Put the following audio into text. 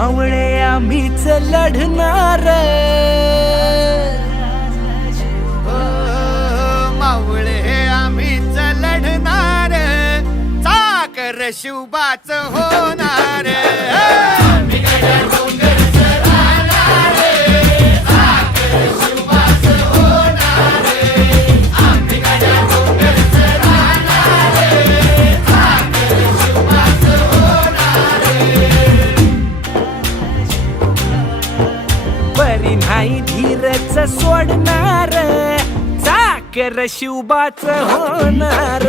मावळे आम्हीच लढणार, मावळे आम्हीच लढणार, चाकर शिवबाच होणार. बरी नाही धीरच सोडणार, चाकर शिवबाच होणार.